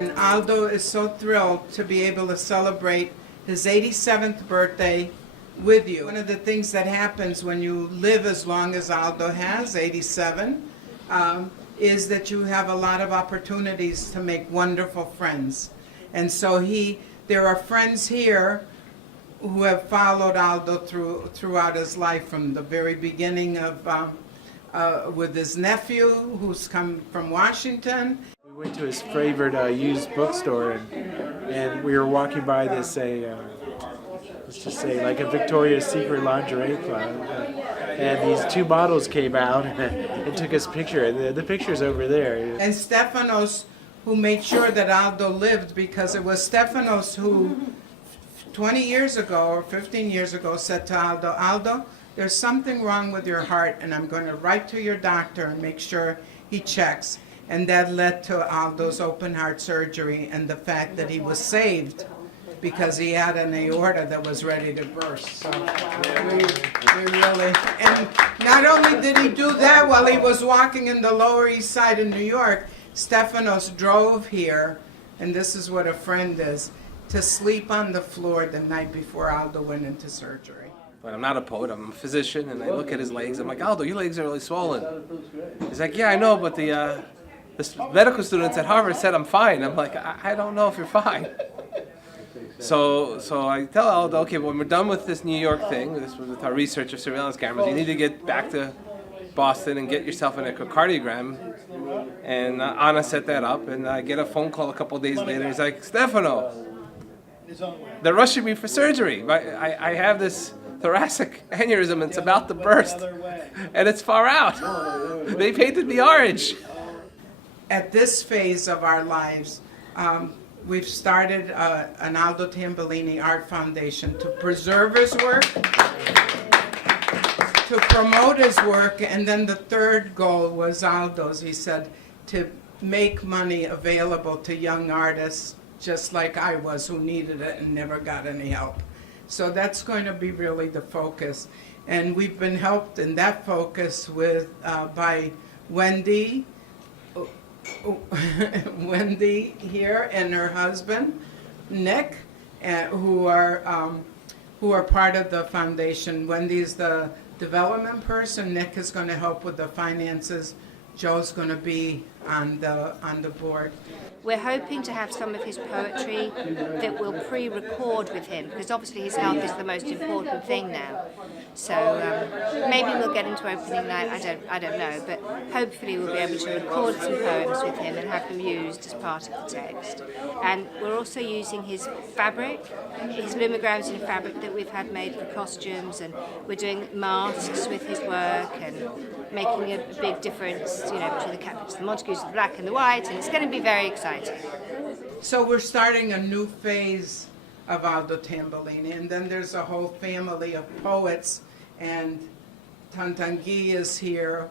And Aldo is so thrilled to be able to celebrate his 87th birthday with you. One of the things that happens when you live as long as Aldo has, 87, is that you have a lot of opportunities to make wonderful friends. And so there are friends here who have followed Aldo throughout his life from the very beginning of with his nephew who's come from Washington. We went to his favorite used bookstore, and we were walking by this, let's just say, like a Victoria's Secret lingerie club, and these two models came out and took his picture, and the picture's over there. And Stefanos, who made sure that Aldo lived, because it was Stefanos who 20 years ago or 15 years ago said to Aldo, Aldo, there's something wrong with your heart, and I'm going to write to your doctor and make sure he checks. And that led to Aldo's open heart surgery and the fact that he was saved because he had an aorta that was ready to burst. So we really, and not only did he do that while he was walking in the Lower East Side of New York, Stefanos drove here, and this is what a friend is, to sleep on the floor the night before Aldo went into surgery. But I'm not a poet, I'm a physician, and I look at his legs, I'm like, Aldo, your legs are really swollen. He's like, yeah, I know, but the medical students at Harvard said I'm fine. I'm like, I don't know if you're fine. So I tell Aldo, okay, when we're done with this New York thing, with our research of surveillance cameras, you need to get back to Boston and get yourself an echocardiogram. And Anna set that up, and I get a phone call a couple days later. He's like, Stefano, they're rushing me for surgery. I have this thoracic aneurysm, it's about to burst, and it's far out. They painted me orange. At this phase of our lives, we've started an Aldo Tambellini Art Foundation to preserve his work, to promote his work, and then the third goal was Aldo's. He said to make money available to young artists just like I was, who needed it and never got any help. So that's going to be really the focus. And we've been helped in that focus with by Wendy here and her husband, Nick, who are part of the foundation. Wendy's the development person. Nick is going to help with the finances. Joe's going to be on the board. We're hoping to have some of his poetry that we'll pre-record with him, because obviously his health is the most important thing now. So maybe we'll get into opening night, I don't know, but hopefully we'll be able to record some poems with him and have them used as part of the text. And we're also using his fabric, his lumograms in fabric that we've had made for costumes, and we're doing masks with his work and making a big difference, you know, between the Catholics, the Montagues, the black and the white, and it's going to be very exciting. So we're starting a new phase of Aldo Tambellini, and then there's a whole family of poets, and Tantangi is here,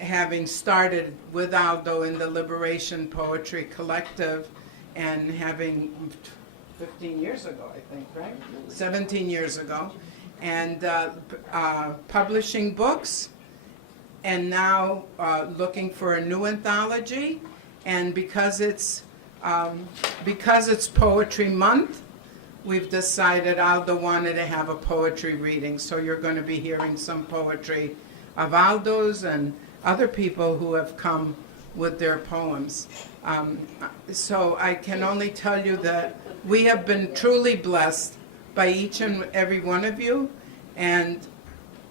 having started with Aldo in the Liberation Poetry Collective, and having 15 years ago, I think, right? 17 years ago, and publishing books, and now looking for a new anthology. And because it's Poetry Month, we've decided Aldo wanted to have a poetry reading. So you're going to be hearing some poetry of Aldo's and other people who have come with their poems. So I can only tell you that we have been truly blessed by each and every one of you. And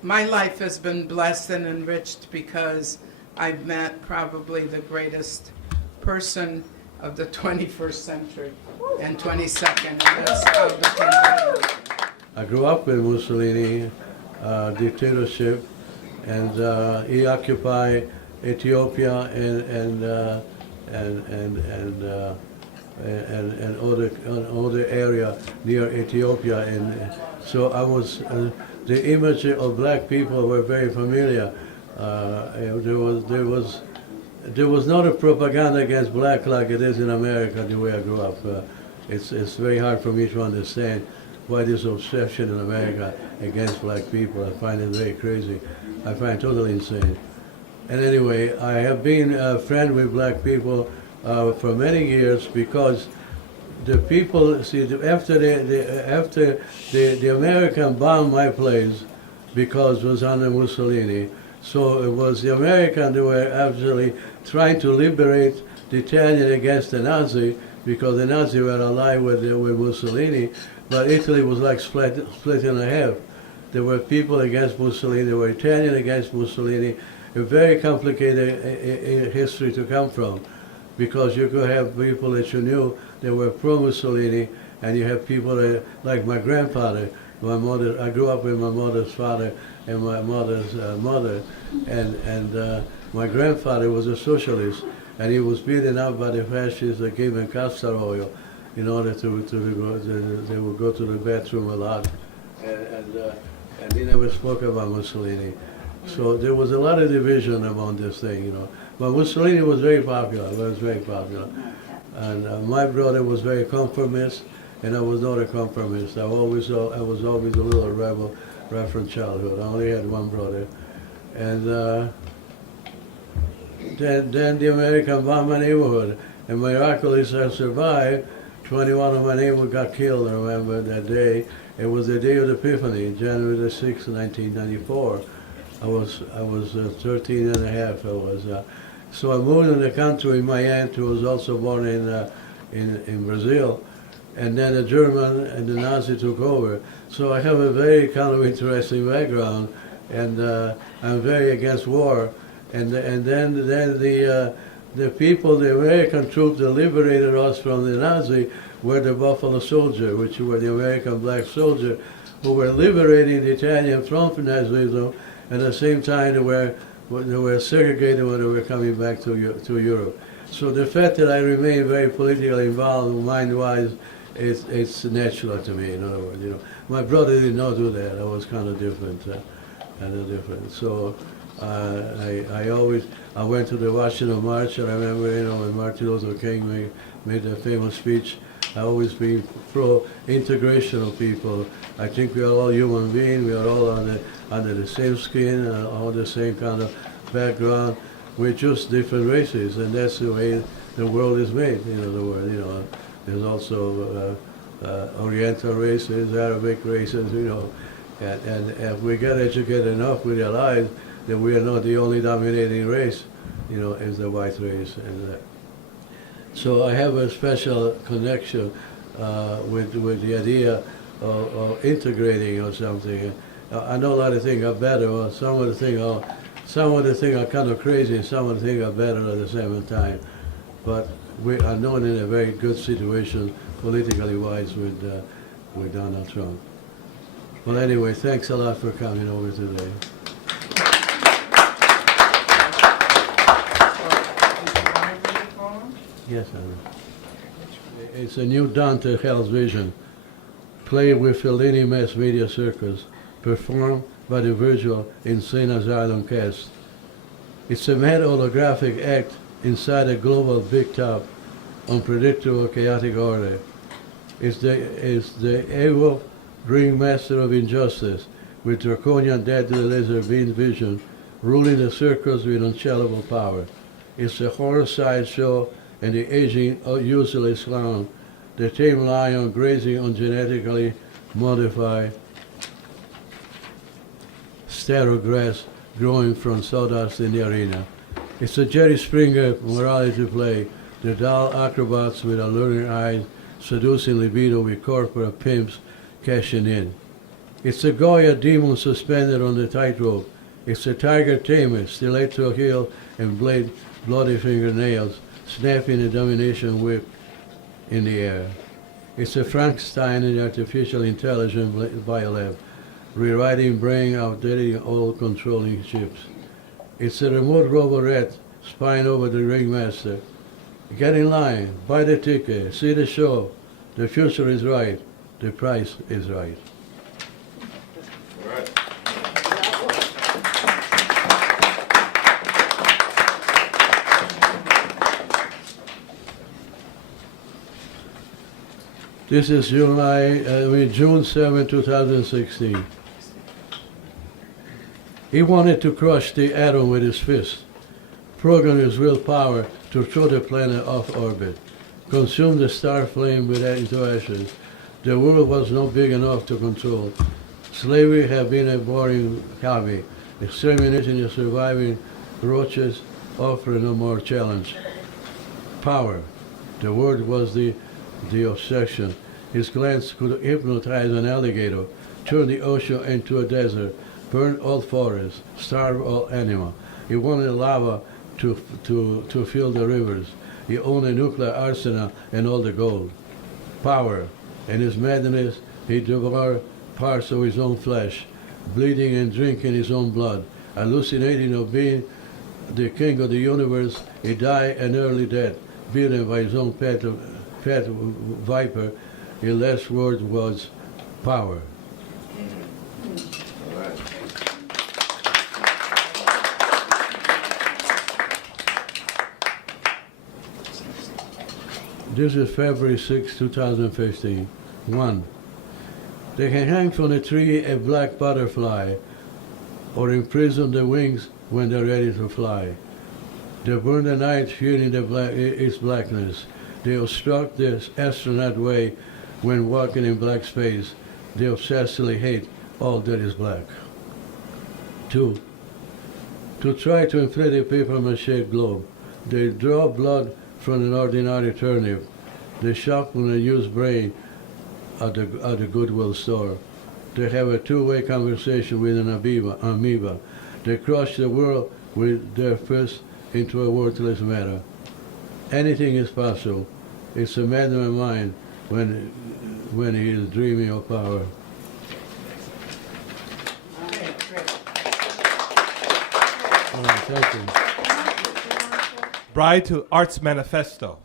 my life has been blessed and enriched because I've met probably the greatest person of the 21st century and 22nd, and that's Aldo Tambellini. I grew up with Mussolini dictatorship, and he occupied Ethiopia and other area near Ethiopia, and so I was the image of black people were very familiar. There was not a propaganda against black like it is in America, the way I grew up. It's very hard for me to understand why this obsession in America against black people. I find it very crazy. I find it totally insane. And anyway, I have been a friend with black people for many years because the people, see, after the American bombed my place because it was under Mussolini, so it was the Americans that were actually trying to liberate the Italian against the Nazi because the Nazi were allied with Mussolini, but Italy was like split in half. There were people against Mussolini, there were Italian against Mussolini, a very complicated history to come from, because you could have people that you knew that were pro-Mussolini, and you have people that, like my grandfather, my mother. I grew up with my mother's father and my mother's mother, and my grandfather was a socialist, and he was beaten up by the fascists that gave him castor oil in order they would go to the bathroom a lot, and he never spoke about Mussolini. So there was a lot of division among this thing, you know. But Mussolini was very popular, And my brother was very conformist, and I was not a conformist. I was always a little rebel right from childhood. I only had one brother. And then the American bombed my neighborhood, and miraculously I survived. 21 of my neighbors got killed, I remember that day. It was the day of the Epiphany, January the 6th, 1994. I was 13 and a half. So I moved in the country. My aunt, who was also born in Brazil, and then the German and the Nazi took over. So I have a very kind of interesting background, and I'm very against war. And then the people, the American troops that liberated us from the Nazi were the Buffalo Soldier, which were the American black soldier, who were liberating the Italian from Nazism. At the same time, they were segregated when they were coming back to Europe. So the fact that I remain very politically involved, mind-wise, it's natural to me. In other words, you know, my brother did not do that. I was kind of different, So I went to the Washington March, and I remember, you know, when Martin Luther King made that famous speech. I always been pro-integration of people. I think we are all human beings. We are all under the same skin, all the same kind of background. We're just different races, and that's the way the world is made. You know, the world. You know, there's also Oriental races, Arabic races. You know, and if we get educated enough, we realize that we are not the only dominating race. You know, is the white race. And so I have a special connection with the idea of integrating or something. I know a lot of things are better, or some of the things are kind of crazy, and some of the things are better at the same time. But we are not in a very good situation politically wise with Donald Trump. Well, anyway, thanks a lot for coming over today. Yes, I know. It's a new Dante Hell's Vision, played with Fellini Mass Media Circus, performed by the Virtual Insane Asylum cast. It's a mad holographic act inside a global big top, unpredictable chaotic order. It's the evil ringmaster of injustice, with draconian deadly laser beam vision, ruling the circus with unchallengeable power. It's a horror sideshow and the aging, useless clown, the tame lion grazing on genetically modified sterile grass growing from sawdust in the arena. It's a Jerry Springer morality play, the dull acrobats with alluring eyes, seducing libido with corporate pimps cashing in. It's a Goya demon suspended on the tightrope. It's a tiger tamer, stiletto heel and bloody fingernails, snapping a domination whip in the air. It's a Frankenstein in the artificial intelligence biolab, rewriting brain, outdating all controlling chips. It's a remote robo-rat spying over the ringmaster. Get in line, buy the ticket, see the show. The future is right, the price is right. This is June 7, 2016. He wanted to crush the atom with his fist, program his willpower to throw the planet off orbit, consume the star flame into ashes. The world was not big enough to control. Slavery had been a boring hobby. Exterminating the surviving roaches offered no more challenge. Power. The word was the obsession. His glance could hypnotize an alligator, turn the ocean into a desert, burn all forests, starve all animal. He wanted lava to fill the rivers. He owned a nuclear arsenal and all the gold. Power. In his madness, he devoured parts of his own flesh, bleeding and drinking his own blood, hallucinating of being the king of the universe. He died an early death, beaten by his own pet viper. His last word was power. This is February 6, 2015. 1. They can hang from a tree a black butterfly or imprison the wings when they're ready to fly. They burn the night fearing its blackness. They obstruct the astronaut way when walking in black space. They obsessively hate all that is black. 2. To try to inflate a paper-mache globe, they draw blood from an ordinary turnip. They shop on a used brain at the Goodwill store. They have a two-way conversation with an amoeba. They crush the world with their fist into a worthless matter. Anything is possible. It's a madman's mind when he is dreaming of power. Thank you. Bride to Arts Manifesto.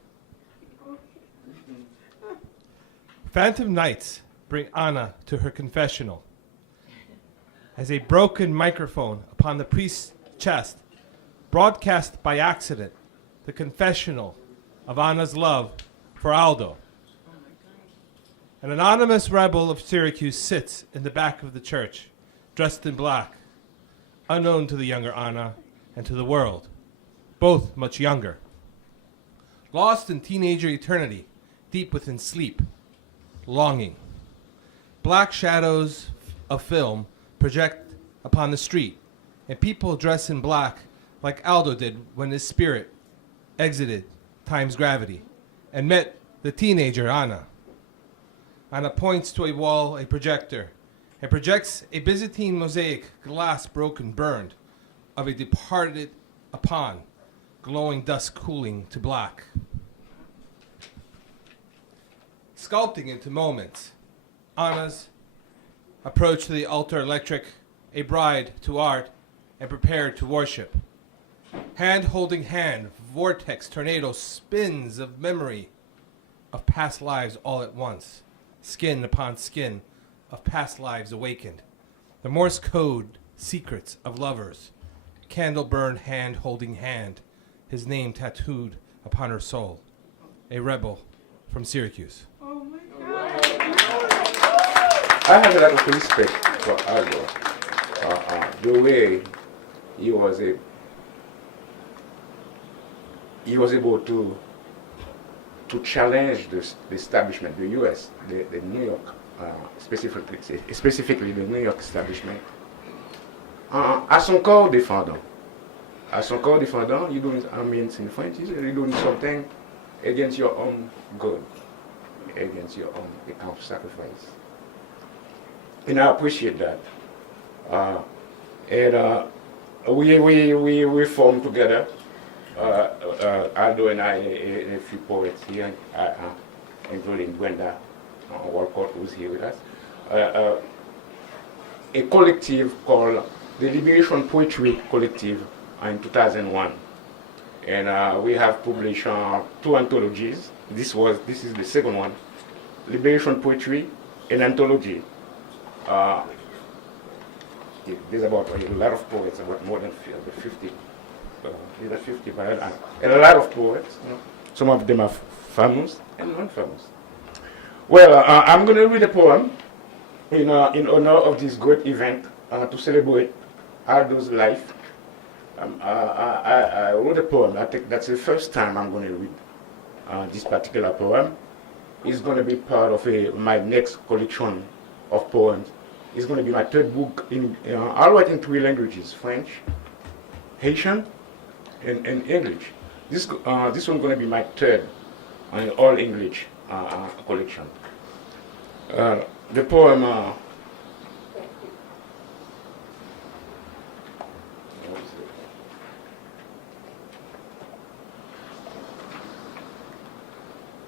Phantom nights bring Anna to her confessional. As a broken microphone upon the priest's chest, broadcast by accident the confessional of Anna's love for Aldo. An anonymous rebel of Syracuse sits in the back of the church, dressed in black, unknown to the younger Anna and to the world, both much younger. Lost in teenager eternity, deep within sleep, longing. Black shadows of film project upon the street, and people dress in black like Aldo did when his spirit exited time's gravity and met the teenager Anna. Anna points to a wall, a projector, and projects a Byzantine mosaic, glass broken, burned, of a departed upon, glowing dust cooling to black. Sculpting into moments, Anna's approach to the altar electric, a bride to art, and prepared to worship. Hand holding hand, vortex, tornado, spins of memory of past lives all at once. Skin upon skin of past lives awakened. The Morse code secrets of lovers. Candle burned hand holding hand, his name tattooed upon her soul. A rebel from Syracuse. I have a lot of respect for Aldo. The way he was able to challenge the establishment, the U.S., the New York, specifically the New York establishment. À son corps défendant, you doing, in French, you're doing something against your own good, against your own account of sacrifice. And I appreciate that. We formed together, Aldo and I, a few poets here, including Gwenda Walcott, who's here with us, a collective called the Liberation Poetry Collective in 2001. And we have published 2 anthologies. This is the second one, Liberation Poetry, an anthology. There's about a lot of poets, about more than 50. These are 50, and a lot of poets. You know. Some of them are famous and non-famous. Well, I'm going to read a poem in honor of this great event to celebrate Aldo's life I wrote a poem. I think that's the first time I'm going to read this particular poem. It's going to be part of my next collection of poems. It's going to be my third book. I'll write in 3 languages: French, Haitian, and English. This one's going to be my third all English collection. The poem.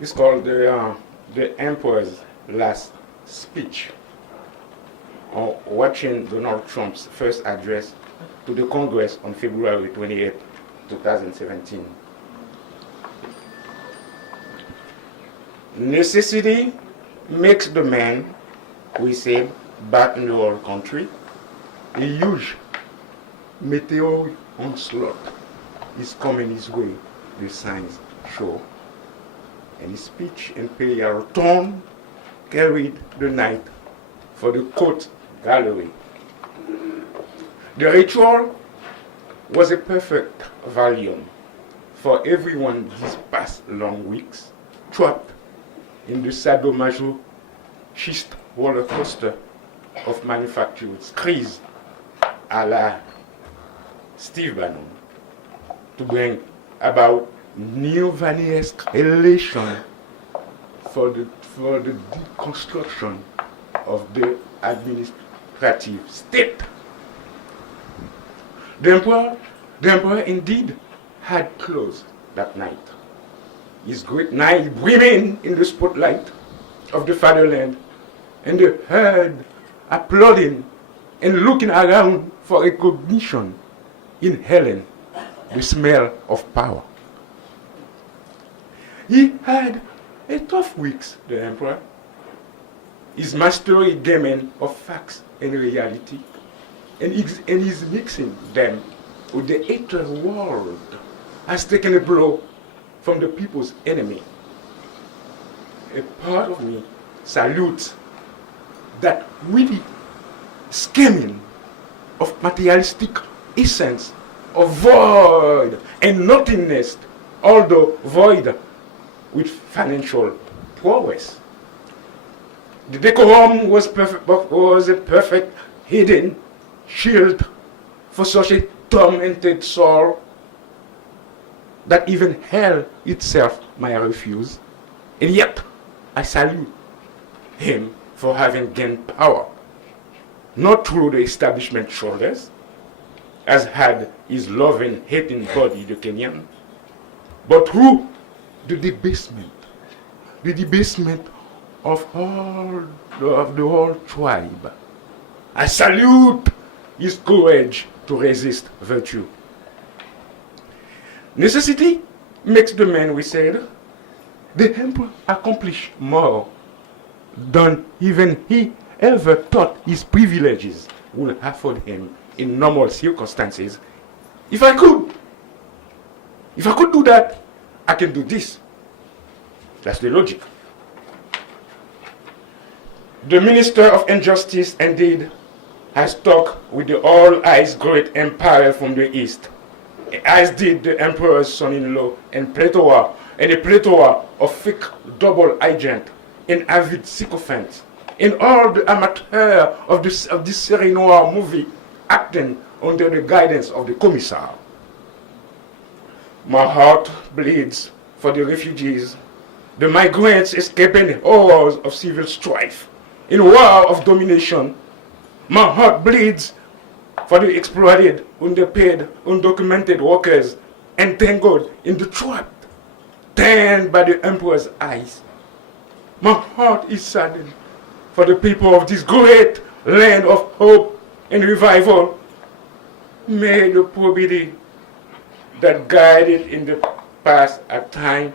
It's called the Emperor's Last Speech. Watching Donald Trump's first address to the Congress on February 28, 2017. Necessity makes the man, we say, back in the whole country. A huge meteor onslaught is coming his way, the signs show. And his speech imperial tone carried the night for the court gallery. The ritual was a perfect volume for everyone these past long weeks, trapped in the sadomasochist roller coaster of manufactured screeds a la Steve Bannon, to bring about neo-Vannesque elation for the deconstruction of the administrative state. The emperor indeed had closed that night. His great night brimming in the spotlight of the fatherland, and the herd applauding and looking around for recognition, inhaling the smell of power. He had a tough week, the emperor. His mastery gaming of facts and reality, and his mixing them with the ether world has taken a blow from the people's enemy. A part of me salutes that witty skimming of materialistic essence of void and nothingness, although void with financial prowess. The decorum was a perfect hidden shield for such a tormented soul that even hell itself might refuse. And yet, I salute him for having gained power, not through the establishment shoulders, as had his loving, hating body, the Kenyan, but through the debasement of the whole tribe. I salute his courage to resist virtue. Necessity makes the man, we said. The emperor accomplished more than even he ever thought his privileges would afford him in normal circumstances. If I could do that, I can do this. That's the logic. The Minister of Injustice, indeed, has talked with the all-eyes great empire from the east, as did the emperor's son-in-law and a plethora of fake double agent and avid sycophants, and all the amateurs of this série noire movie acting under the guidance of the commissar. My heart bleeds for the refugees, the migrants escaping the horrors of civil strife in war of domination. My heart bleeds for the exploited, underpaid, undocumented workers entangled in the trap turned by the emperor's eyes. My heart is saddened for the people of this great land of hope and revival. May the probity that guided in the past at time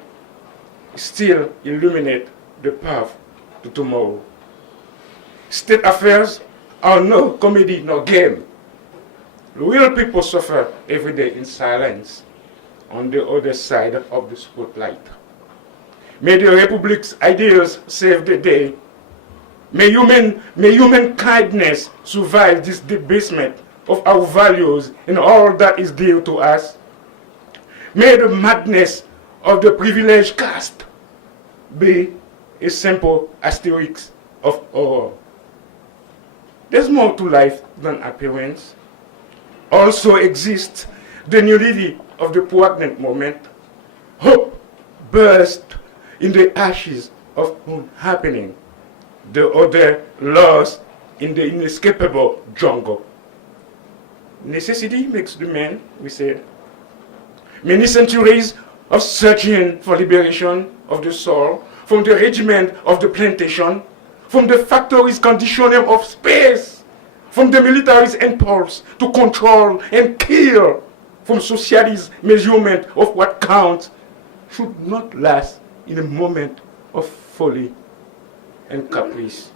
still illuminate the path to tomorrow. State affairs are no comedy nor game. Real people suffer every day in silence on the other side of the spotlight. May the Republic's ideals save the day. May human kindness survive this debasement of our values and all that is dear to us. May the madness of the privileged caste be a simple asterisk of horror. There's more to life than appearance. Also exists the nudity of the poignant moment. Hope burst in the ashes of unhappening. The other lost in the inescapable jungle. Necessity makes the man, we said. Many centuries of searching for liberation of the soul from the regiment of the plantation, from the factory's conditioning of space, from the military's impulse to control and kill, from society's measurement of what counts, should not last in a moment of folly and caprice.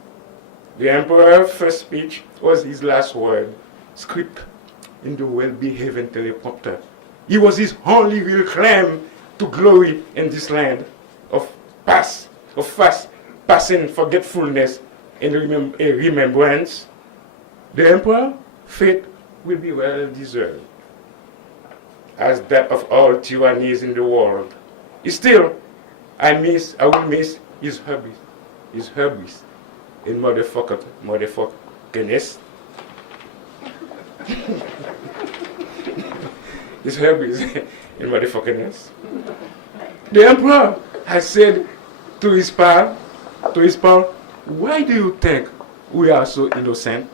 The emperor's first speech was his last word, script in the well-behaved teleprompter. It was his only real claim to glory in this land of fast passing forgetfulness and remembrance. The emperor's fate will be well deserved, as that of all tyrannies in the world. Still, I will miss his hubris, and motherfuckerness. His hubris and motherfuckerness. The emperor has said to his pal, why do you think we are so innocent?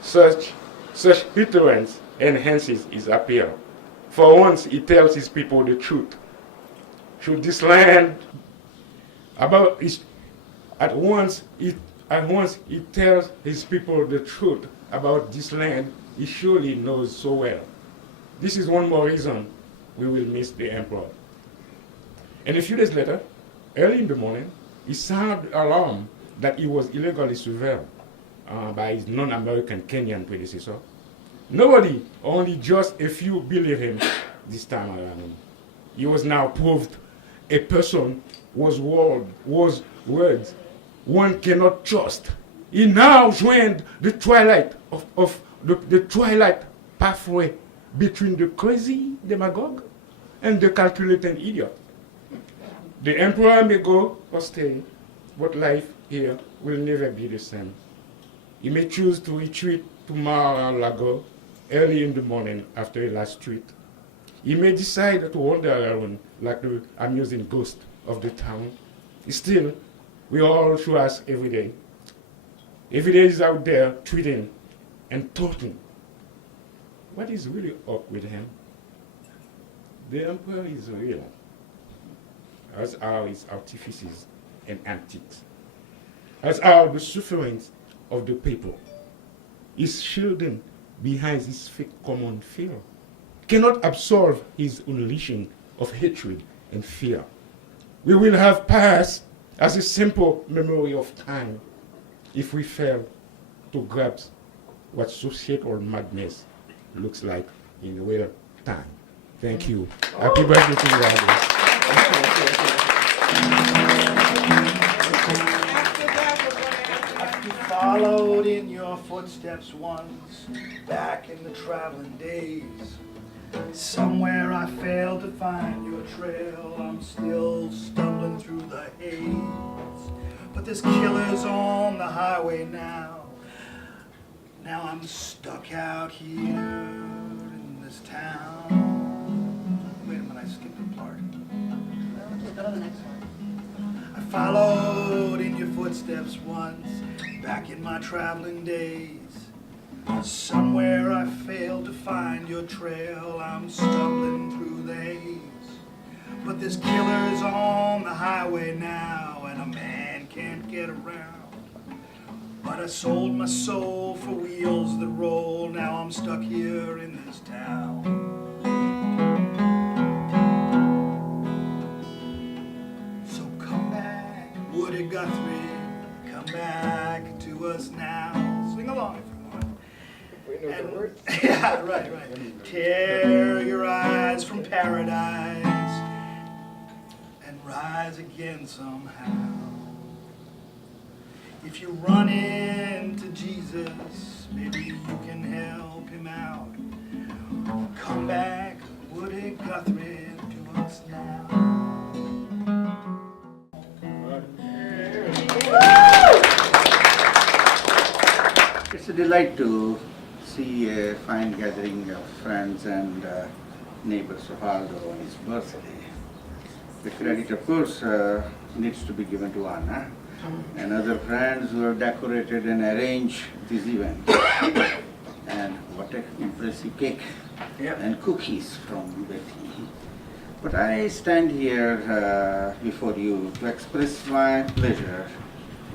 Such ignorance enhances his appeal. For once, he tells his people the truth. Should this land about his, at once he tells his people the truth about this land he surely knows so well. This is one more reason we will miss the emperor. And a few days later, early in the morning, he sounded alarm that he was illegally surveilled by his non-American Kenyan predecessor. Nobody, only just a few, believed him this time around. He was now proved a person whose words one cannot trust. He now joined the twilight of the twilight pathway between the crazy demagogue and the calculating idiot. The emperor may go or stay, but life here will never be the same. He may choose to retreat to Mar-a-Lago early in the morning after a last treat. He may decide to wander around like the amusing ghost of the town. Still, we all should ask every day. Every day is out there tweeting and talking. What is really up with him? The emperor is real, as are his artifices and antics, as are the sufferings of the people. His shielding behind his fake common fear cannot absolve his unleashing of hatred and fear. We will have passed as a simple memory of time if we fail to grasp what societal madness looks like in real time. Thank you. Happy birthday to you, Aldo. Followed in your footsteps once, back in the traveling days. Somewhere I failed to find your trail, I'm still stumbling through the haze. But there's killers on the highway now. Now I'm stuck out here in this town. Wait a minute, I skipped a part. Go to the next one. I followed in your footsteps once, back in my traveling days. Somewhere I failed to find your trail, I'm stumbling through the haze. But there's killers on the highway now, and a man can't get around. But I sold my soul for wheels that roll, now I'm stuck here in this town. So come back, Woody Guthrie, come back to us now. Sing along, everyone. And, yeah, right. Tear your eyes from paradise and rise again somehow. If you run into Jesus, maybe you can help him out. Come back, Woody Guthrie, to us now. It's a delight to see a fine gathering of friends and neighbors of Aldo on his birthday. The credit, of course, needs to be given to Anna and other friends who have decorated and arranged this event. And what an impressive cake and cookies from Betty. But I stand here before you to express my pleasure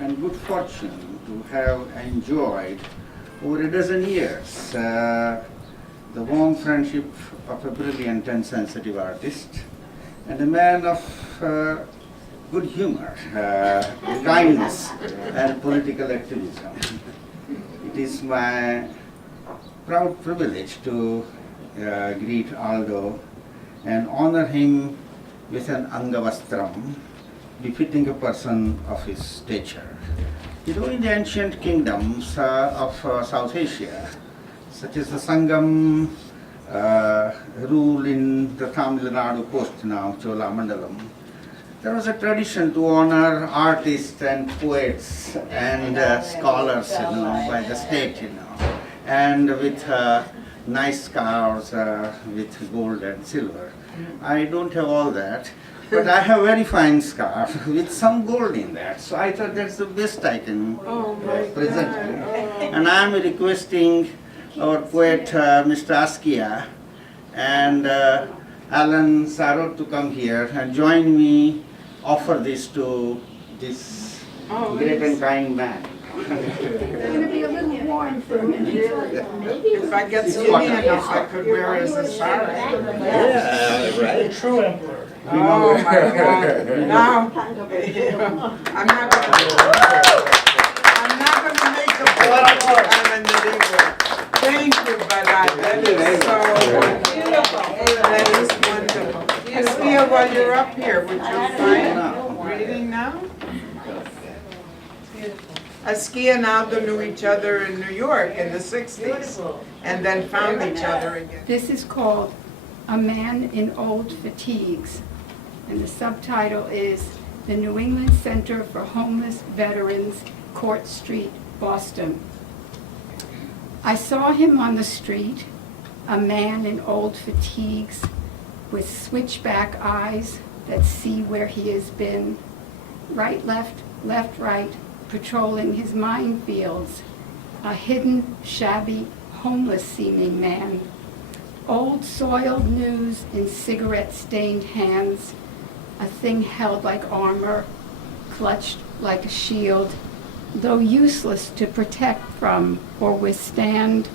and good fortune to have enjoyed over a dozen years the warm friendship of a brilliant and sensitive artist and a man of good humor, kindness and political activism. It is my proud privilege to greet Aldo and honor him with an angavastram befitting a person of his stature. You know, in the ancient kingdoms of South Asia, such as the Sangam rule in the Tamil Nadu coast now, Chola Mandalam, there was a tradition to honor artists and poets and scholars, by the state, and with nice scarves with gold and silver. I don't have all that, but I have very fine scarf with some gold in that. So I thought that's the best I can present you. And I am requesting our poet Mr. Askia and Alan Sarot to come here and join me, offer this to this great and kind man. It's going to be a little warm for a minute. If I get skinny enough, I could wear it as a saree. Yeah, right. True emperor. Oh my God! Now, I'm not gonna make a point. I'm a medieval. Thank you, but that is so beautiful. That is wonderful. Askia, while you're up here, would you mind reading now? Askia and Aldo knew each other in New York in the 60s, and then found each other again. This is called A Man in Old Fatigues, and the subtitle is The New England Center for Homeless Veterans, Court Street, Boston. I saw him on the street, a man in old fatigues, with switchback eyes that see where he has been, right, left, right, patrolling his minefields, a hidden, shabby, homeless-seeming man. Old soiled news in cigarette-stained hands, a thing held like armor, clutched like a shield, though useless to protect from or withstand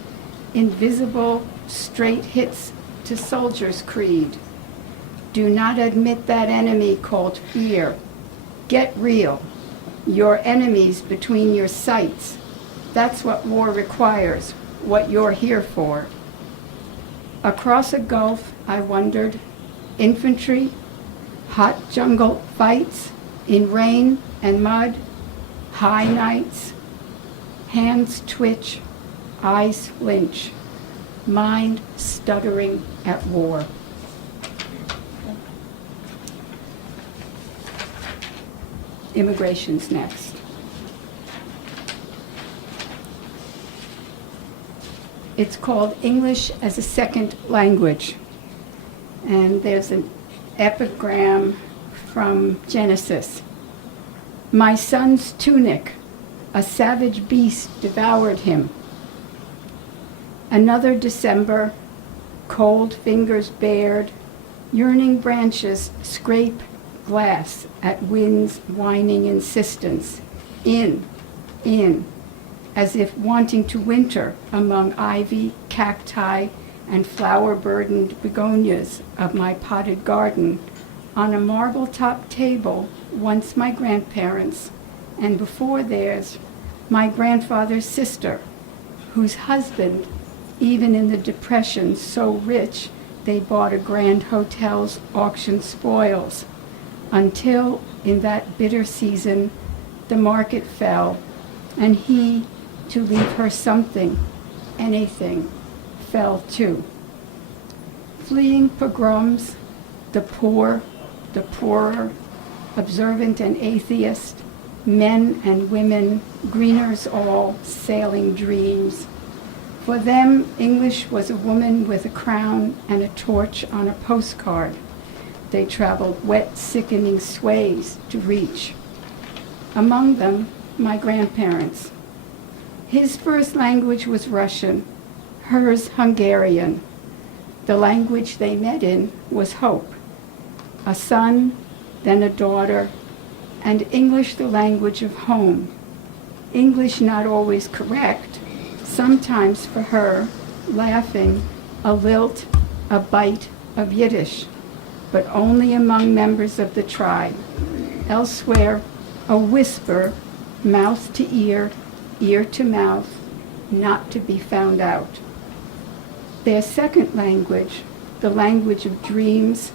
invisible, straight hits to soldier's creed. Do not admit that enemy called fear. Get real. Your enemies between your sights. That's what war requires, what you're here for. Across a gulf, I wondered, infantry, hot jungle fights, in rain and mud, high nights, hands twitch, eyes flinch, mind stuttering at war. Immigration's next. It's called English as a Second Language. And there's an epigram from Genesis. My son's tunic, a savage beast devoured him. Another December, cold fingers bared, yearning branches scrape glass at wind's whining insistence. In, as if wanting to winter among ivy, cacti, and flower-burdened begonias of my potted garden, on a marble-top table, once my grandparents, and before theirs, my grandfather's sister, whose husband, even in the Depression so rich they bought a grand hotel's auction spoils, until, in that bitter season, the market fell, and he, to leave her something, anything, fell too. Fleeing pogroms, the poor, the poorer, observant and atheist, men and women, greeners all, sailing dreams. For them, English was a woman with a crown and a torch on a postcard. They traveled wet, sickening sways to reach. Among them, my grandparents. His first language was Russian, hers Hungarian. The language they met in was hope. A son, then a daughter, and English the language of home. English not always correct, sometimes for her, laughing, a lilt, a bite of Yiddish, but only among members of the tribe. Elsewhere, a whisper, mouth to ear to mouth, not to be found out. Their second language, the language of dreams,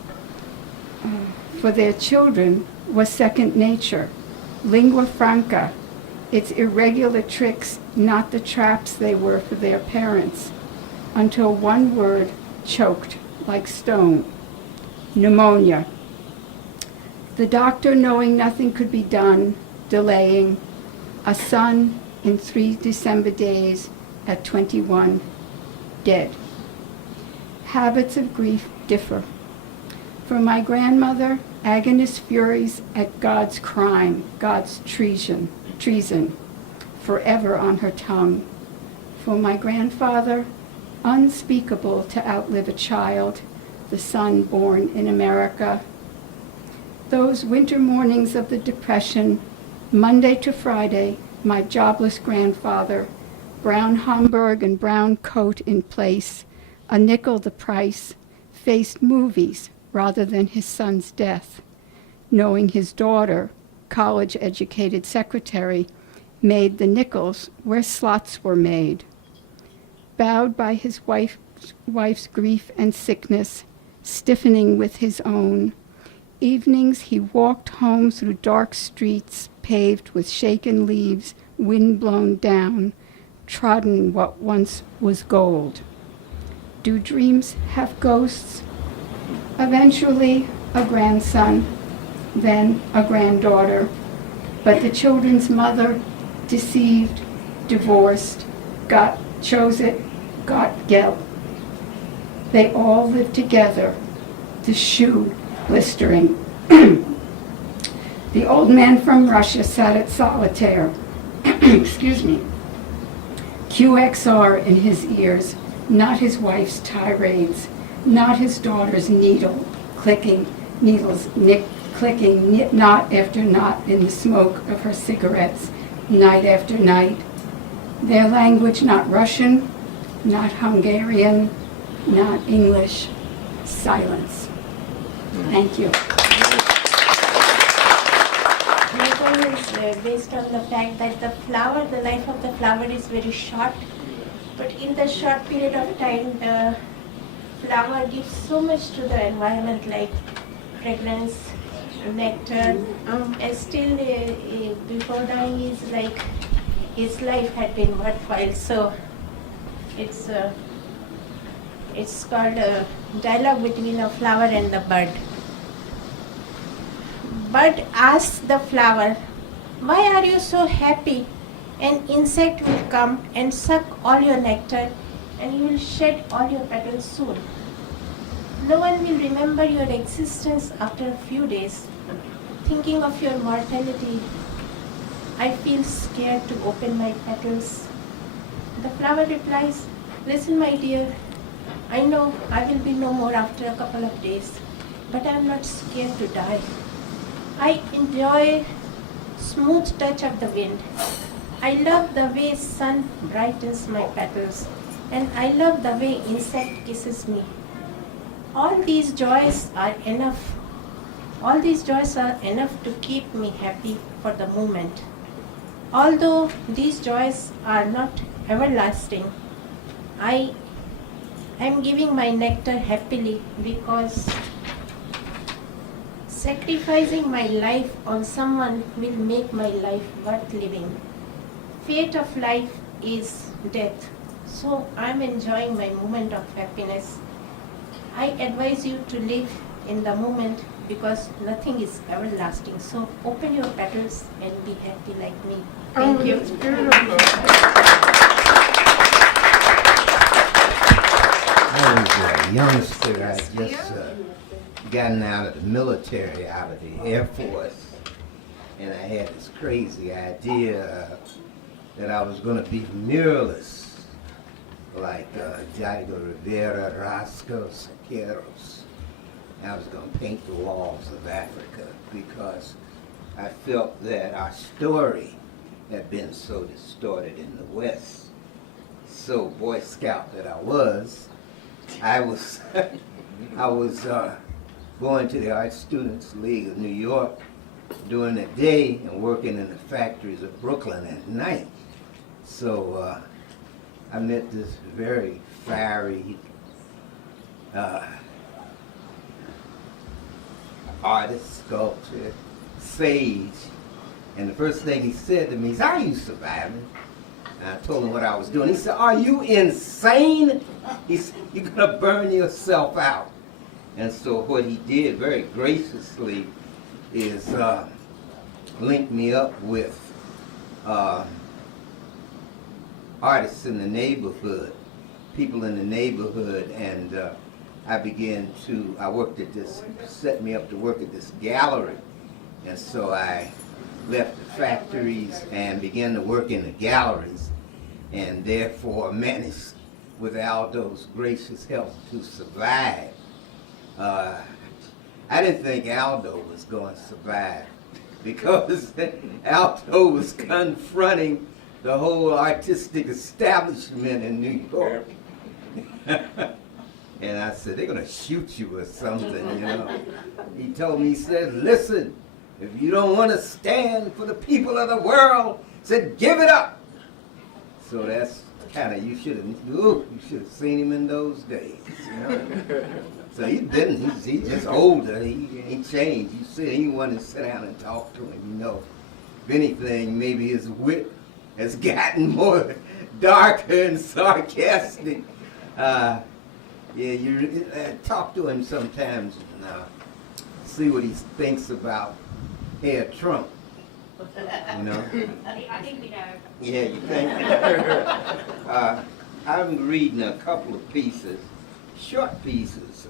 for their children was second nature, lingua franca, its irregular tricks not the traps they were for their parents, until one word choked like stone, pneumonia. The doctor, knowing nothing could be done, delaying, a son in 3 December days at 21, dead. Habits of grief differ. For my grandmother, agonist furies at God's crime, God's treason, forever on her tongue. For my grandfather, unspeakable to outlive a child, the son born in America. Those winter mornings of the Depression, Monday to Friday, my jobless grandfather, brown Homburg and brown coat in place, a nickel the price, faced movies rather than his son's death, knowing his daughter, college-educated secretary, made the nickels where slots were made. Bowed by his wife's grief and sickness, stiffening with his own, evenings he walked home through dark streets paved with shaken leaves, wind blown down, trodden what once was gold. Do dreams have ghosts? Eventually, a grandson, then a granddaughter, but the children's mother, deceived, divorced, chose it, got gel. They all lived together, the shoe blistering. The old man from Russia sat at solitaire, excuse me, QXR in his ears, not his wife's tirades, not his daughter's needles clicking knot after knot in the smoke of her cigarettes, night after night. Their language not Russian, not Hungarian, not English, silence. Thank you. My poem is based on the fact that the life of the flower is very short, but in the short period of time, the flower gives so much to the environment, like fragrance, nectar, and still before dying is like his life had been worthwhile. So it's called a dialogue between a flower and the bird. Bird asks the flower, "Why are you so happy? An insect will come and suck all your nectar, and you will shed all your petals soon. No one will remember your existence after a few days. Thinking of your mortality, I feel scared to open my petals." The flower replies, "Listen, my dear, I know I will be no more after a couple of days, but I am not scared to die. I enjoy smooth touch of the wind. I love the way sun brightens my petals, and I love the way insect kisses me. All these joys are enough. All these joys are enough to keep me happy for the moment. Although these joys are not everlasting, I am giving my nectar happily because sacrificing my life on someone will make my life worth living. fate of life is death. So I'm enjoying my moment of happiness. I advise you to live in the moment because nothing is everlasting. So open your petals and be happy like me. Thank you. I was a youngster. I just gotten out of the military, out of the Air Force, and I had this crazy idea that I was going to be muralist, like Diego Rivera, Roscoe Siqueiros. I was going to paint the walls of Africa because I felt that our story had been so distorted in the West. So Boy Scout that I was I was going to the Art Students League of New York during the day and working in the factories of Brooklyn at night. So I met this very fiery artist, sculptor, sage, and the first thing he said to me is, "Are you surviving?" And I told him what I was doing. He said, "Are you insane?" He said, "You're gonna burn yourself out." And so what he did very graciously is link me up with artists in the neighborhood, people in the neighborhood, and I worked at this, set me up to work at this gallery. And so I left the factories and began to work in the galleries, and therefore managed, with Aldo's gracious help, to survive. I didn't think Aldo was going to survive because Aldo was confronting the whole artistic establishment in New York. And I said, "They're going to shoot you or something, you know." He told me, he said, "Listen, if you don't want to stand for the people of the world," said, "give it up." So that's kind of, you should have seen him in those days, you know. So he's just older, he ain't changed. You see anyone that sit down and talk to him, you know, if anything, maybe his wit has gotten more darker and sarcastic. Yeah, you talk to him sometimes and see what he thinks about Trump. You know? I think we know. Yeah, you think? I'm reading a couple of pieces, short pieces,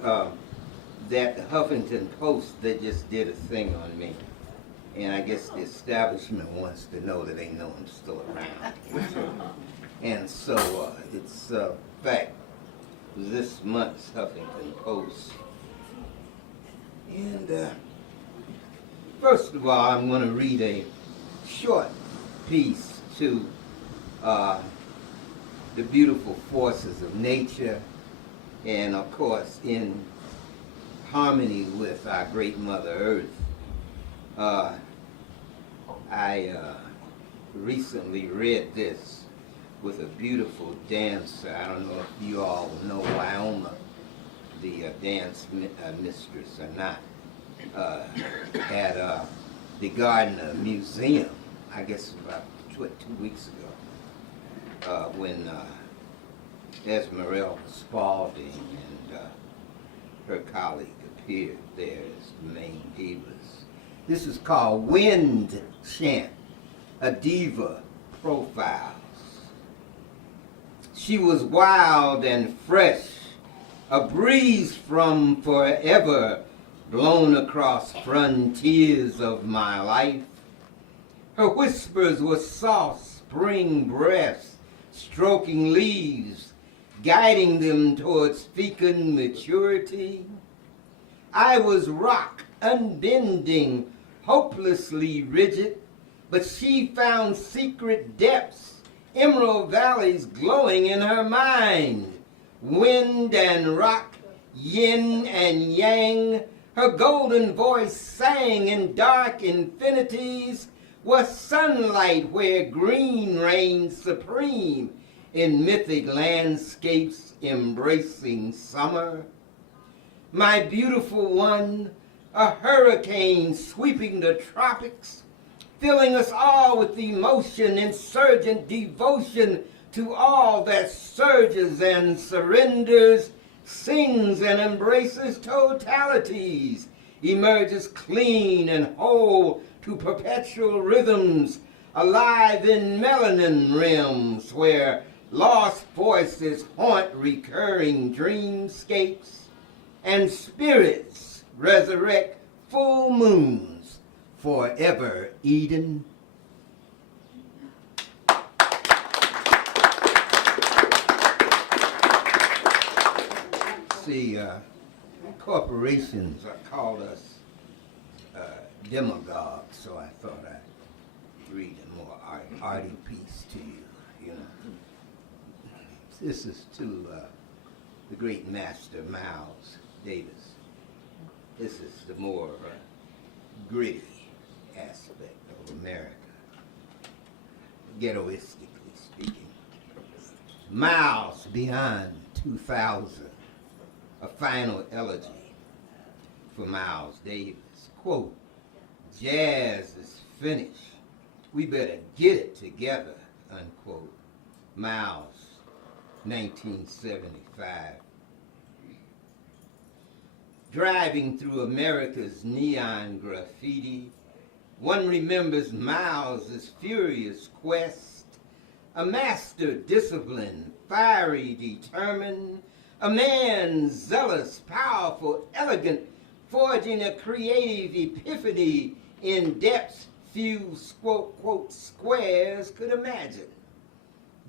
that the Huffington Post, they just did a thing on me. And I guess the establishment wants to know that they know I'm still around. And so it's fact, this month's Huffington Post. And first of all, I'm going to read a short piece to the beautiful forces of nature, and of course in harmony with our great Mother Earth. I recently read this with a beautiful dancer. I don't know if you all know Wyoma, the dance mistress or not, at the Gardner Museum, I guess about 2 weeks ago, when Esmeralda Spalding and her colleague appeared there as the main divas. This is called Wind Chant, a Diva Profiles. She was wild and fresh, a breeze from forever blown across frontiers of my life. Her whispers were soft spring breaths, stroking leaves, guiding them towards fecund maturity. I was rock, unbending, hopelessly rigid, but she found secret depths, emerald valleys glowing in her mind. Wind and rock, yin and yang, her golden voice sang in dark infinities, was sunlight where green reigned supreme in mythic landscapes embracing summer. My beautiful one, a hurricane sweeping the tropics, filling us all with emotion, insurgent devotion to all that surges and surrenders, sings and embraces totalities, emerges clean and whole to perpetual rhythms, alive in melanin realms where lost voices haunt recurring dreamscapes, and spirits resurrect full moons forever Eden. See, corporations called us demagogues, so I thought I'd read a more arty piece to you, you know. This is to the great master Miles Davis. This is the more gritty aspect of America, ghettoistically speaking. Miles beyond 2000, a final elegy for Miles Davis. Quote, jazz is finished. We better get it together, unquote. Miles, 1975. Driving through America's neon graffiti, one remembers Miles's furious quest, a master disciplined, fiery, determined, a man zealous, powerful, elegant, forging a creative epiphany in depths few, quote, squares could imagine.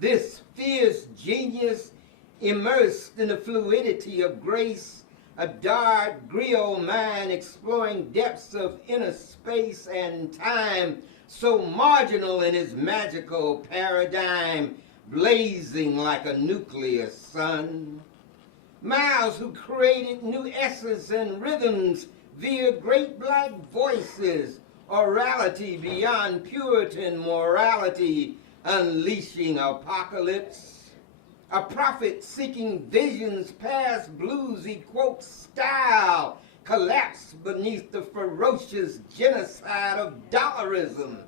This fierce genius, immersed in the fluidity of grace, a dark griot mind exploring depths of inner space and time, so marginal in his magical paradigm, blazing like a nuclear sun. Miles, who created new essence and rhythms via great black voices, orality beyond Puritan morality, unleashing apocalypse. A prophet seeking visions past bluesy, quote, style, collapsed beneath the ferocious genocide of dollarism.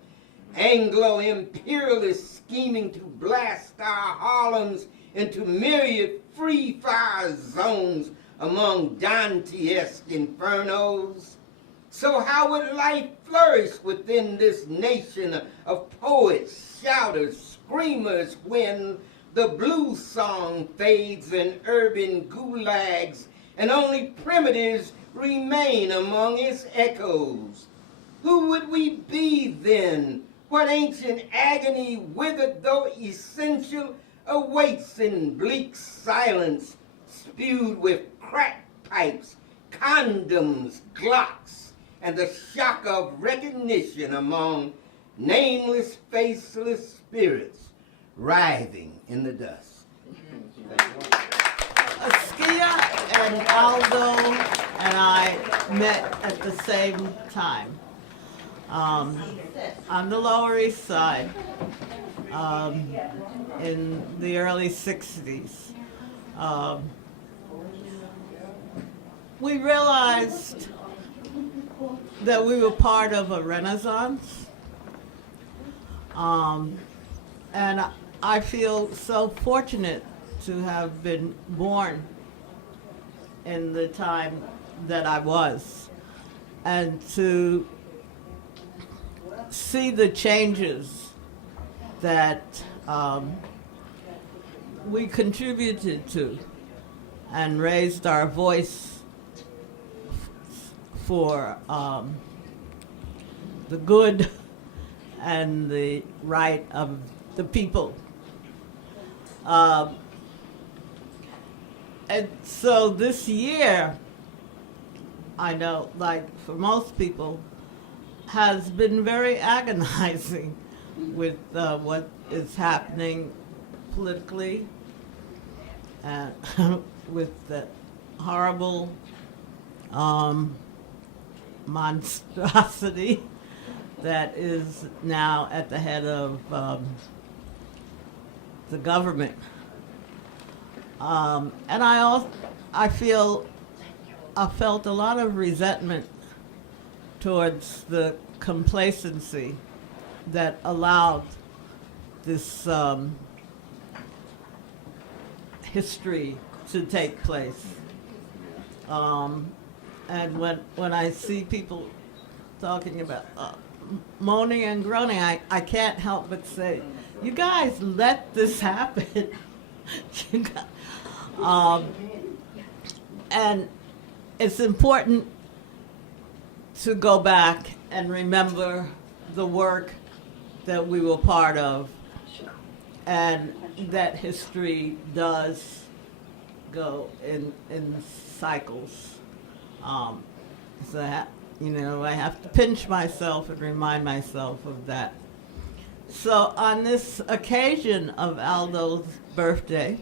Anglo-imperialists scheming to blast our Harlems into myriad free fire zones among Dante-esque infernos. So how would life flourish within this nation of poets, shouters, screamers when the blues song fades in urban gulags and only primitives remain among its echoes? Who would we be then? What ancient agony, withered though essential, awaits in bleak silence, spewed with crack pipes, condoms, Glocks, and the shock of recognition among nameless, faceless spirits writhing in the dust. Askia and Aldo and I met at the same time on the Lower East Side in the early 60s. We realized that we were part of a renaissance, and I feel so fortunate to have been born in the time that I was, and to see the changes that we contributed to and raised our voice for the good and the right of the people. And so this year, I know, like for most people, has been very agonizing with what is happening politically and with the horrible monstrosity that is now at the head of the government. And I felt a lot of resentment towards the complacency that allowed this history to take place. And when I see people talking about moaning and groaning, I can't help but say, you guys let this happen. And it's important to go back and remember the work that we were part of, and that history does go in cycles. So I have to pinch myself and remind myself of that. So on this occasion of Aldo's birthday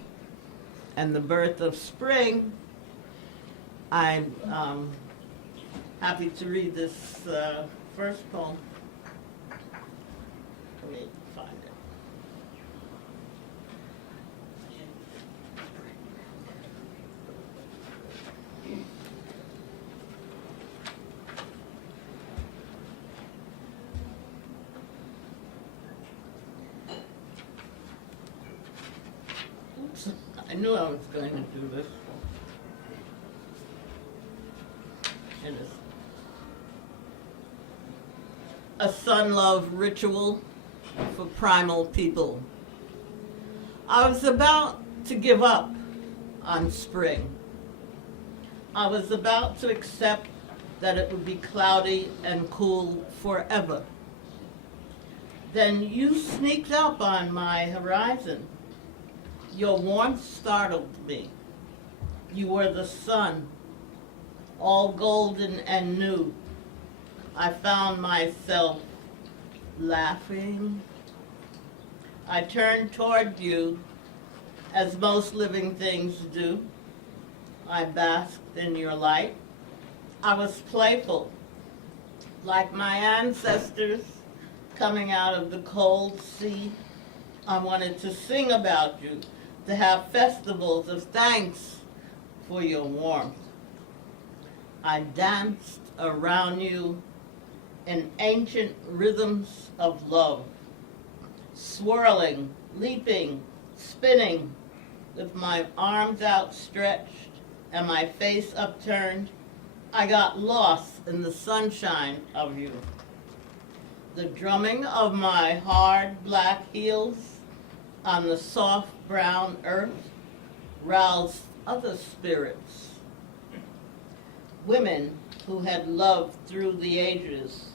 and the birth of spring, I'm happy to read this first poem. Let me find it. Oops, I knew I was going to do this. It is a sun-love ritual for primal people. I was about to give up on spring. I was about to accept that it would be cloudy and cool forever. Then you sneaked up on my horizon. Your warmth startled me. You were the sun, all golden and new. I found myself laughing. I turned toward you, as most living things do. I basked in your light. I was playful, like my ancestors coming out of the cold sea. I wanted to sing about you, to have festivals of thanks for your warmth. I danced around you in ancient rhythms of love, swirling, leaping, spinning, with my arms outstretched and my face upturned. I got lost in the sunshine of you. The drumming of my hard black heels on the soft brown earth roused other spirits. Women who had loved through the ages,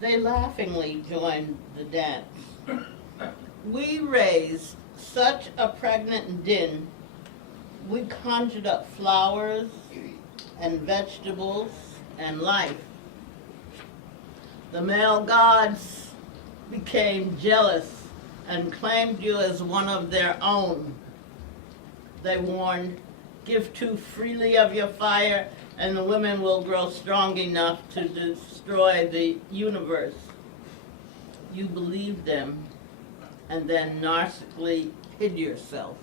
they laughingly joined the dance. We raised such a pregnant din, we conjured up flowers and vegetables and life. The male gods became jealous and claimed you as one of their own. They warned, give too freely of your fire and the women will grow strong enough to destroy the universe. You believed them and then narcissistically hid yourself.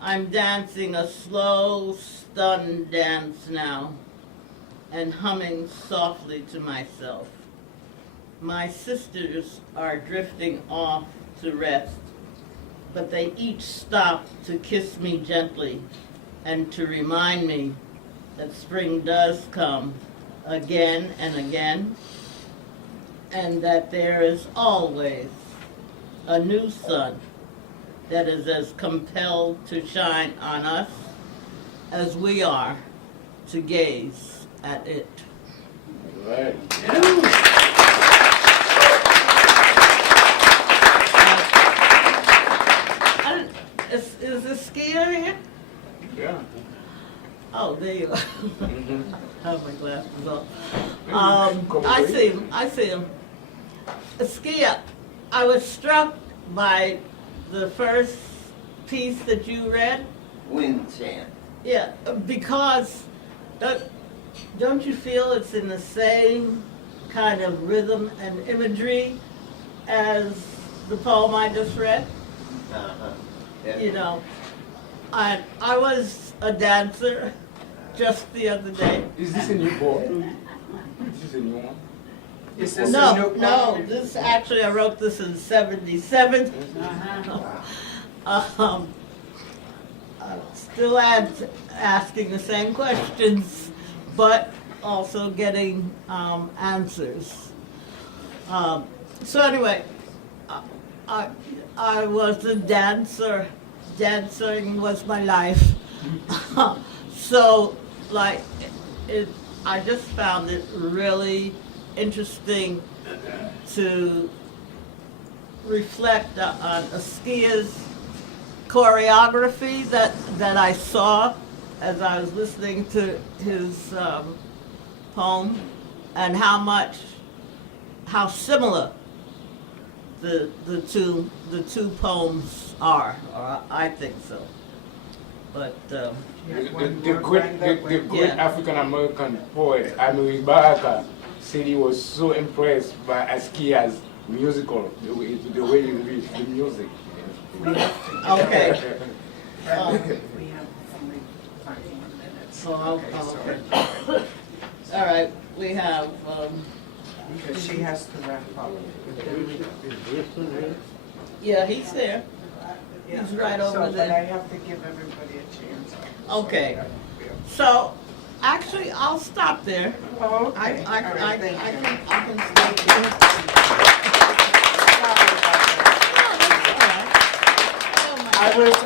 I'm dancing a slow, stunned dance now and humming softly to myself. My sisters are drifting off to rest, but they each stop to kiss me gently and to remind me that spring does come again and again, and that there is always a new sun that is as compelled to shine on us as we are to gaze at it. Right. Is the skier here? Yeah. Oh, there you are. I have my glasses on. I see him. A skier. I was struck by the first piece that you read. Wind chant. Yeah, because don't you feel it's in the same kind of rhythm and imagery as the poem I just read? Uh-huh. Yeah. You know, I was a dancer just the other day. Is this a new poem? This is a new one. Is this a No, new no, poem? this, actually, I wrote this in '77. Still asking the same questions, but also getting answers. So anyway, I was a dancer. Dancing was my life. So, like, I just found it really interesting to reflect on a skier's choreography that I saw as I was listening to his poem, and how similar the two poems are. Or I think so. But The great African American poet Amiri Baraka said he was so impressed by Askia's musical, the way he reads the music. okay. We have only 5 more minutes. Okay. All right, we have. Because she has to wrap up. Yeah, he's there. Yeah. He's right over But there. I have to give everybody a chance. Okay. So, actually, I'll stop there. Oh, okay. I All right, thank you. can stay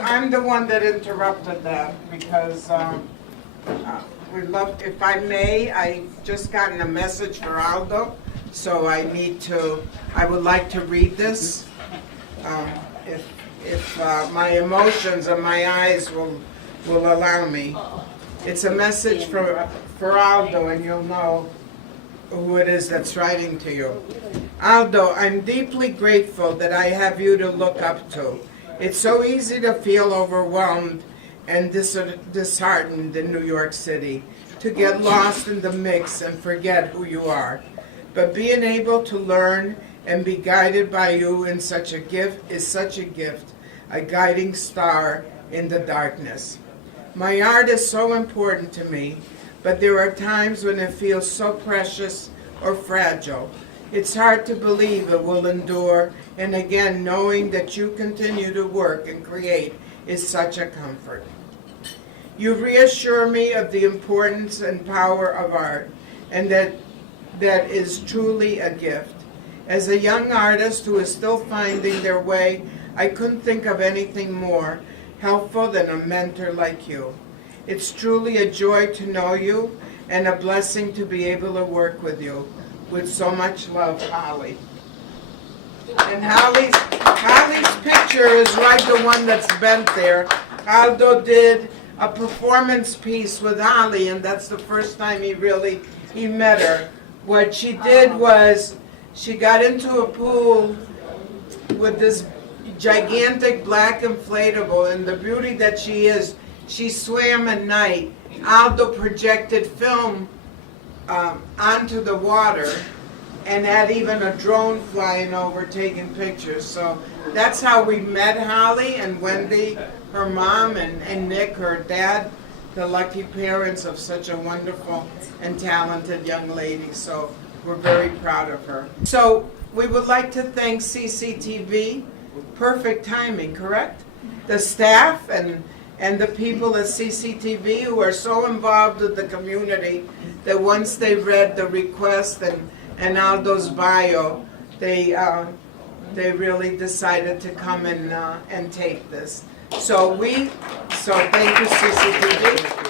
I'm the one that interrupted that because we love, if I may, I just gotten a message for Aldo, so I would like to read this. If my emotions and my eyes will allow me. It's a message for Aldo, and you'll know who it is that's writing to you. Aldo, I'm deeply grateful that I have you to look up to. It's so easy to feel overwhelmed and disheartened in New York City, to get lost in the mix and forget who you are. But being able to learn and be guided by you is such a gift, a guiding star in the darkness. My art is so important to me, but there are times when it feels so precious or fragile. It's hard to believe it will endure, and again, knowing that you continue to work and create is such a comfort. You reassure me of the importance and power of art, and that is truly a gift. As a young artist who is still finding their way, I couldn't think of anything more helpful than a mentor like you. It's truly a joy to know you and a blessing to be able to work with you. With so much love, Holly. And Holly's picture is right the one that's bent there. Aldo did a performance piece with Holly, and that's the first time he met her. What she did was she got into a pool with this gigantic black inflatable, and the beauty that she is, she swam at night. Aldo projected film onto the water and had even a drone flying over taking pictures. So that's how we met Holly and Wendy, her mom, and Nick, her dad, the lucky parents of such a wonderful and talented young lady. So we're very proud of her. So we would like to thank CCTV. Perfect timing, correct? The staff and the people at CCTV who are so involved with the community that once they read the request and Aldo's bio, they really decided to come and tape this. So thank you, CCTV.